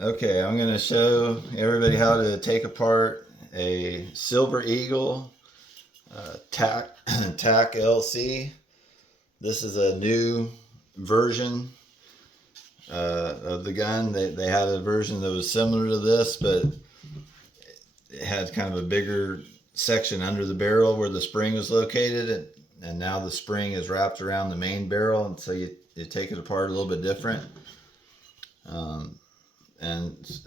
Okay, I'm going to show everybody how to take apart a Silver Eagle TAC-LC. This is a new version of the gun. They had a version that was similar to this, but it had kind of a bigger section under the barrel where the spring was located, and now the spring is wrapped around the main barrel, and so you take it apart a little bit different.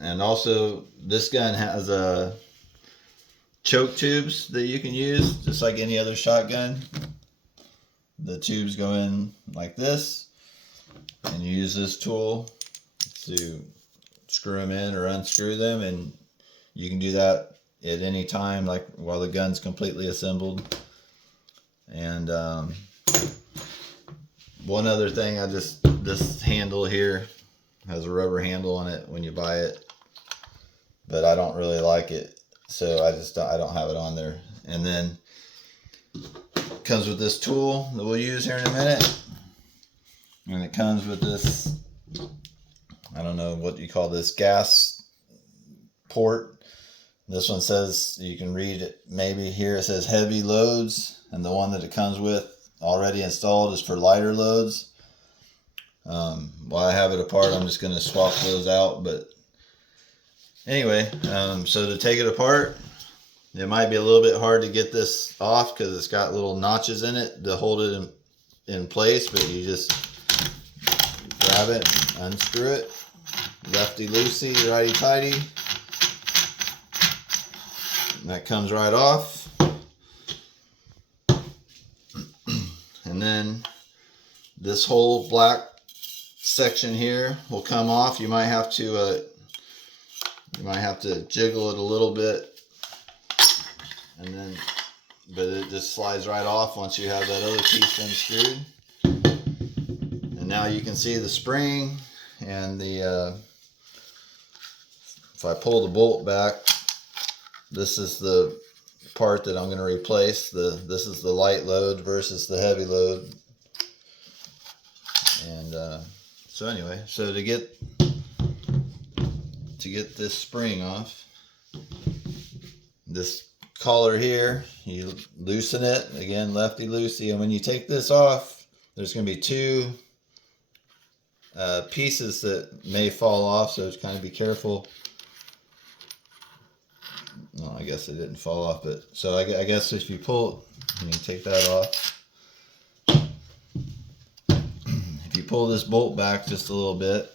And also this gun has choke tubes that you can use just like any other shotgun. The tubes go in like this, and you use this tool to screw them in or unscrew them, and you can do that at any time, like while the gun's completely assembled. And one other thing, this handle here has a rubber handle on it when you buy it, but I don't really like it, so I don't have it on there. And then it comes with this tool that we'll use here in a minute, and it comes with this, I don't know what you call this, gas port. This one says, you can read it maybe here, it says heavy loads, and the one that it comes with already installed is for lighter loads. While I have it apart, I'm just going to swap those out. But anyway, so to take it apart, it might be a little bit hard to get this off because it's got little notches in it to hold it in place, but you just grab it, unscrew it, lefty loosey, righty tighty, and that comes right off. And then this whole black section here will come off. You might have to jiggle it a little bit, and then, but it just slides right off once you have that other piece unscrewed. And now you can see the spring and the if I pull the bolt back, this is the part that I'm going to replace. This is the light load versus the heavy load. And so anyway, so to get this spring off, this collar here, you loosen it again, lefty loosey, and when you take this off, there's going to be two pieces that may fall off, so just kind of be careful. Well, I guess it didn't fall off, but so I guess if you pull, you can take that off. If you pull this bolt back just a little bit,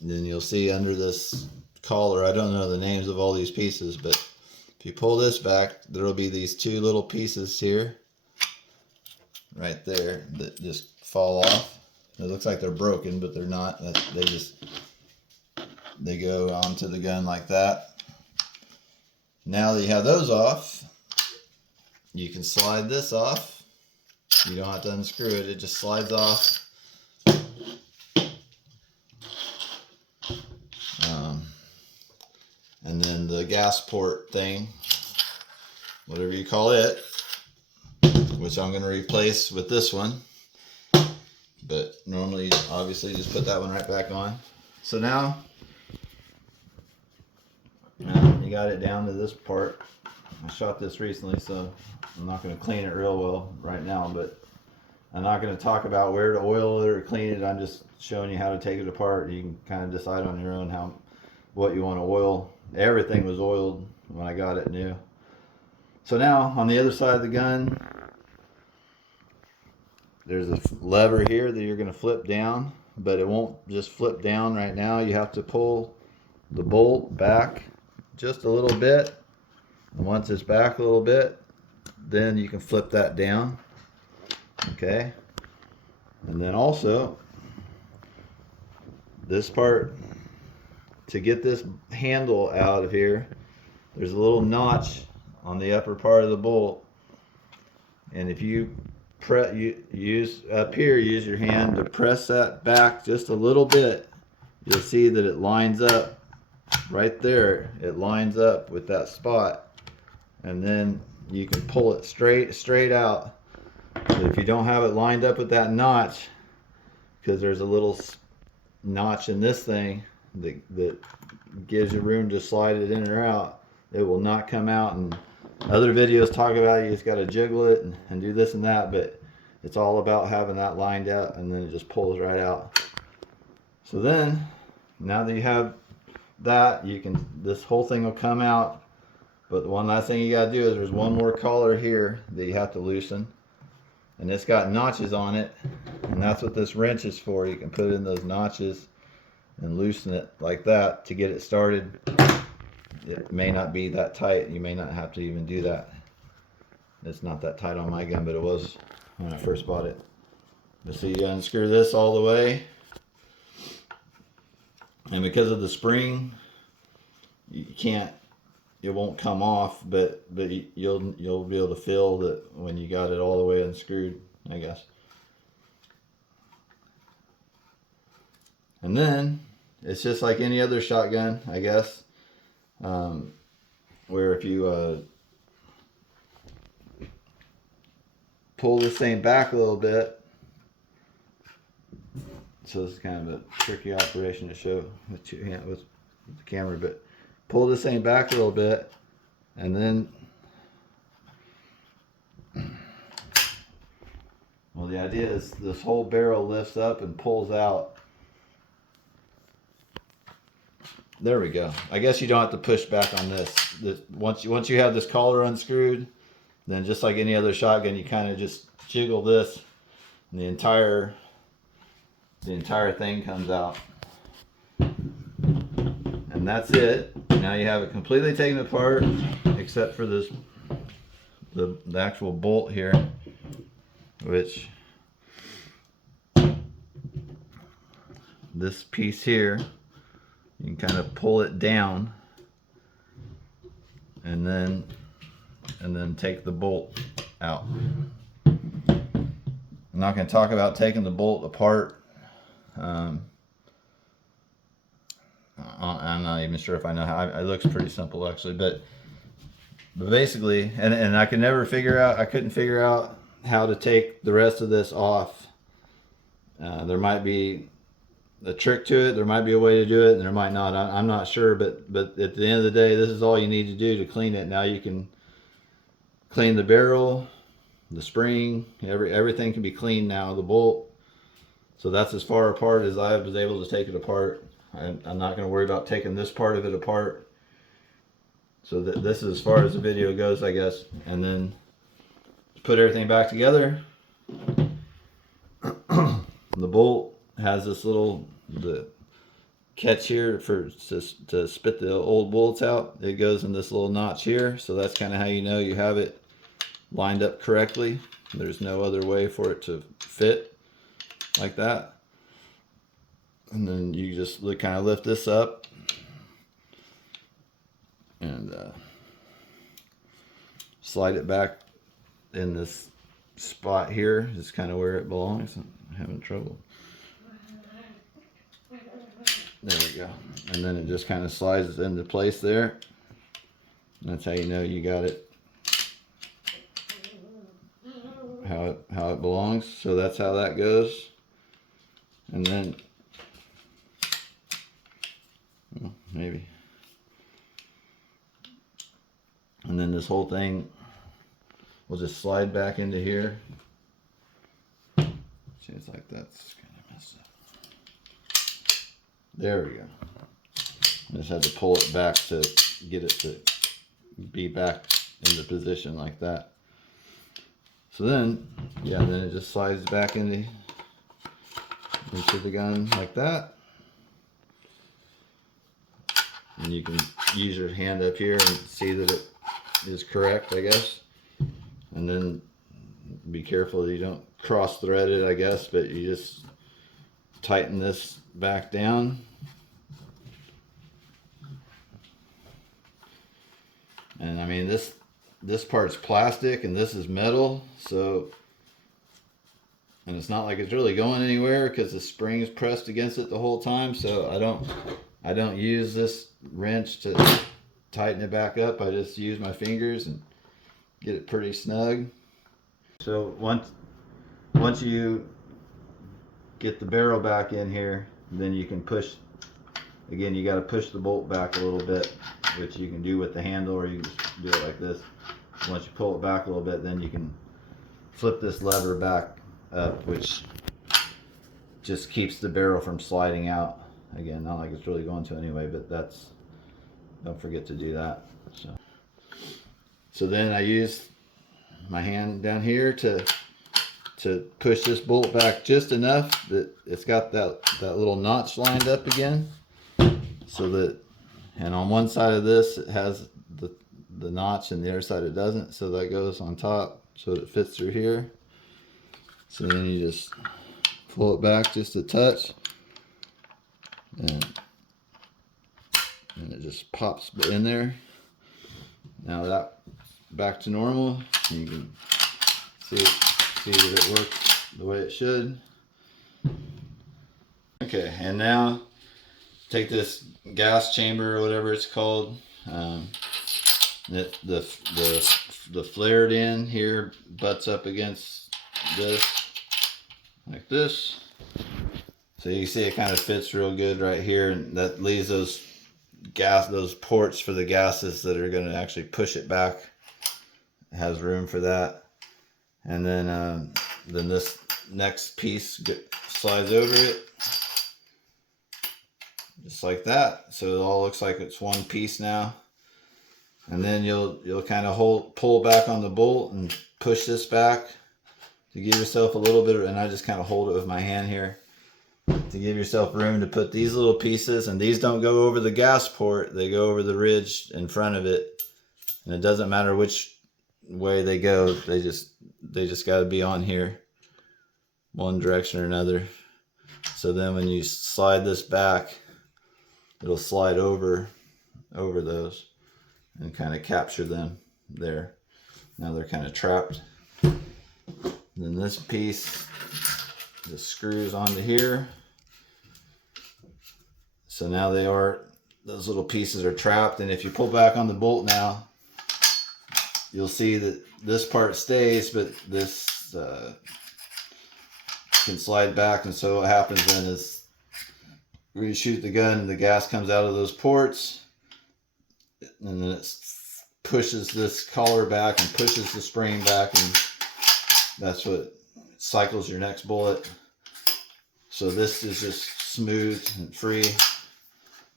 then you'll see under this collar, I don't know the names of all these pieces, but if you pull this back, there will be these two little pieces here, right there, that just fall off. It looks like they're broken, but they're not. They go onto the gun like that. Now that you have those off, you can slide this off. You don't have to unscrew it, it just slides off. And then the gas port thing, whatever you call it, which I'm going to replace with this one. But normally, obviously, just put that one right back on. So now you got it down to this part. I shot this recently, so I'm not going to clean it real well right now, but I'm not going to talk about where to oil it or clean it. I'm just showing you how to take it apart. You can kind of decide on your own what you want to oil. Everything was oiled when I got it new. So now on the other side of the gun, there's a lever here that you're going to flip down, but it won't just flip down right now. You have to pull the bolt back just a little bit, and once it's back a little bit, then you can flip that down. Okay, and then also this part, to get this handle out of here, there's a little notch on the upper part of the bolt, and if you use your hand to press that back just a little bit, you'll see that it lines up right there. It lines up with that spot, and then you can pull it straight out. But if you don't have it lined up with that notch, because there's a little notch in this thing that gives you room to slide it in or out, it will not come out. And other videos talk about you just got to jiggle it and do this and that, but it's all about having that lined out, and then it just pulls right out. So then, now that you have that, you can, this whole thing will come out. But the one last thing you got to do is there's one more collar here that you have to loosen, and it's got notches on it, and that's what this wrench is for. You can put in those notches and loosen it like that to get it started. It may not be that tight. You may not have to even do that. It's not that tight on my gun, but it was when I first bought it. But so you unscrew this all the way, and because of the spring, you can't, it won't come off, but you'll be able to feel that when you got it all the way unscrewed, I guess. And then it's just like any other shotgun, I guess, where if you pull this thing back a little bit, so it's kind of a tricky operation to show with two hands with the camera, but pull this thing back a little bit, and then, well, the idea is this whole barrel lifts up and pulls out. There we go. I guess you don't have to push back on this. Once you have this collar unscrewed, then just like any other shotgun, you kind of just jiggle this, and the entire thing comes out. And that's it. Now you have it completely taken apart, except for this, the actual bolt here, which this piece here, you can kind of pull it down, and then take the bolt out. I'm not going to talk about taking the bolt apart. I'm not even sure if I know how. It looks pretty simple actually, but basically, and I could never figure out. I couldn't figure out how to take the rest of this off. There might be a trick to it. There might be a way to do it, and there might not. I'm not sure, but at the end of the day, this is all you need to do to clean it. Now you can clean the barrel, the spring, everything can be cleaned now. The bolt. So that's as far apart as I was able to take it apart. I'm not going to worry about taking this part of it apart. So this is as far as the video goes, I guess. And then put everything back together. The bolt has this little the catch here to spit the old bullets out. It goes in this little notch here. So that's kind of how you know you have it lined up correctly. There's no other way for it to fit like that. And then you just kind of lift this up and slide it back in this spot here. It's kind of where it belongs. I'm having trouble. There we go. And then it just kind of slides into place there. And that's how you know you got it how it belongs. So that's how that goes. And then maybe. And then this whole thing will just slide back into here. See, it's like that's kind of messed up. There we go. I just had to pull it back to get it to be back into position like that. So then, yeah, then it just slides back into the gun like that. And you can use your hand up here and see that it is correct, I guess. And then be careful that you don't cross thread it, I guess, but you just tighten this back down. And I mean, this part's plastic and this is metal, so, and it's not like it's really going anywhere because the spring is pressed against it the whole time. So I don't use this wrench to tighten it back up. I just use my fingers and get it pretty snug. So once you get the barrel back in here, then you can push, again, you got to push the bolt back a little bit, which you can do with the handle, or you can just do it like this. Once you pull it back a little bit, then you can flip this lever back up, which just keeps the barrel from sliding out. Again, not like it's really going to anyway, but that's, don't forget to do that. So then I use my hand down here to push this bolt back just enough that it's got that little notch lined up again, so that, and on one side of this it has the notch and the other side it doesn't, so that goes on top so that it fits through here. So then you just pull it back just a touch, and it just pops in there. Now that back to normal. You can see that it works the way it should. Okay, and now take this gas chamber or whatever it's called. The flared end here butts up against this, like this. So you see it kind of fits real good right here, and that leaves those ports for the gases that are going to actually push it back. It has room for that. And then this next piece slides over it, just like that. So it all looks like it's one piece now. And then you'll kind of pull back on the bolt and push this back to give yourself a little bit of, and I just kind of hold it with my hand here to give yourself room to put these little pieces. And these don't go over the gas port, they go over the ridge in front of it. And it doesn't matter which way they go, they just got to be on here, one direction or another. So then when you slide this back, it'll slide over those and kind of capture them there. Now they're kind of trapped. Then this piece just screws onto here. So now those little pieces are trapped. And if you pull back on the bolt now, you'll see that this part stays, but this can slide back. And so what happens then is when you shoot the gun, the gas comes out of those ports, and then it pushes this collar back and pushes the spring back, and that's what cycles your next bullet. So this is just smooth and free,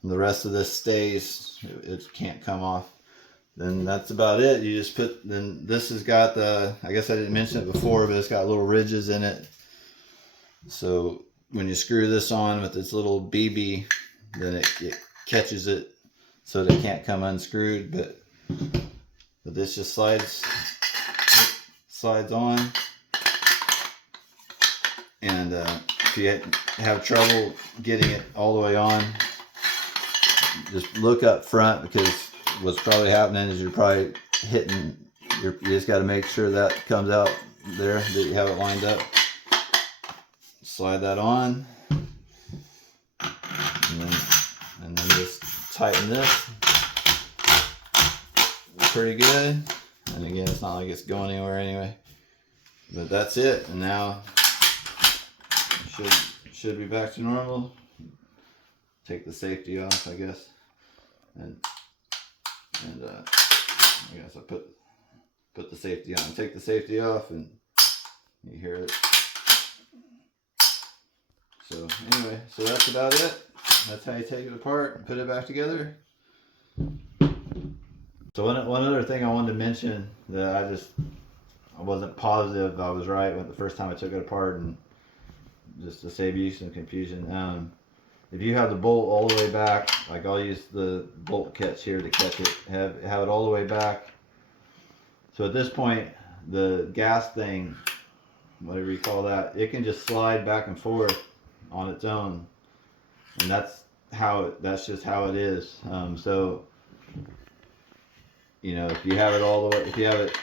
and the rest of this stays. It can't come off. Then that's about it. You just put, then this has got the, I guess I didn't mention it before, but it's got little ridges in it. So when you screw this on with this little BB, then it catches it so that it can't come unscrewed. But this just slides on. And if you have trouble getting it all the way on, just look up front, because what's probably happening is you're probably hitting, you just got to make sure that comes out there, that you have it lined up. Slide that on, and then just tighten this pretty good. And again, it's not like it's going anywhere anyway, but that's it. And now it should be back to normal. Take the safety off, I guess, and I guess I put the safety on. Take the safety off, and you hear it. So anyway, so that's about it. That's how you take it apart and put it back together. So one other thing I wanted to mention that I wasn't positive I was right when the first time I took it apart, and just to save you some confusion. If you have the bolt all the way back, like I'll use the bolt catch here to catch it, have it all the way back. So at this point, the gas thing, whatever you call that, it can just slide back and forth on its own, and that's just how it is. So you know, if you have it all the way, if you have it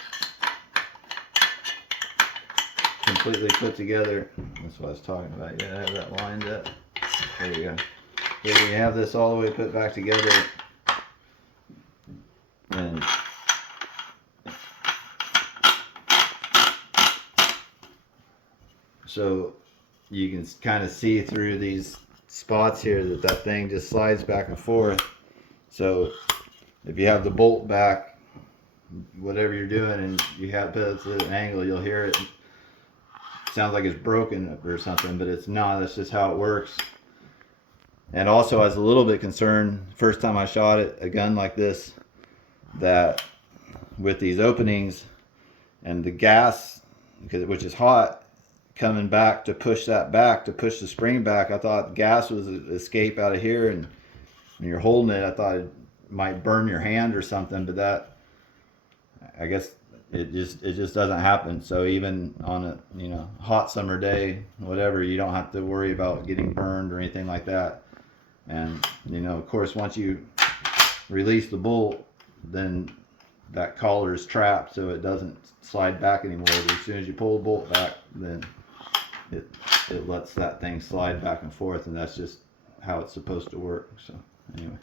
completely put together, that's what I was talking about. Yeah, I have that lined up. There you go. So when you have this all the way put back together, and so you can kind of see through these spots here that thing just slides back and forth. So if you have the bolt back, whatever you're doing, and you have it at an angle, you'll hear it. Sounds like it's broken or something, but it's not. That's just how it works. And also, I was a little bit concerned first time I shot it, a gun like this, that with these openings and the gas, which is hot, coming back to push that back, to push the spring back, I thought gas was an escape out of here, and when you're holding it, I thought it might burn your hand or something, but that, I guess it just doesn't happen. So even on a hot summer day, whatever, you don't have to worry about getting burned or anything like that. And of course, once you release the bolt, then that collar is trapped, so it doesn't slide back anymore. But as soon as you pull the bolt back, then it lets that thing slide back and forth, and that's just how it's supposed to work. So anyway.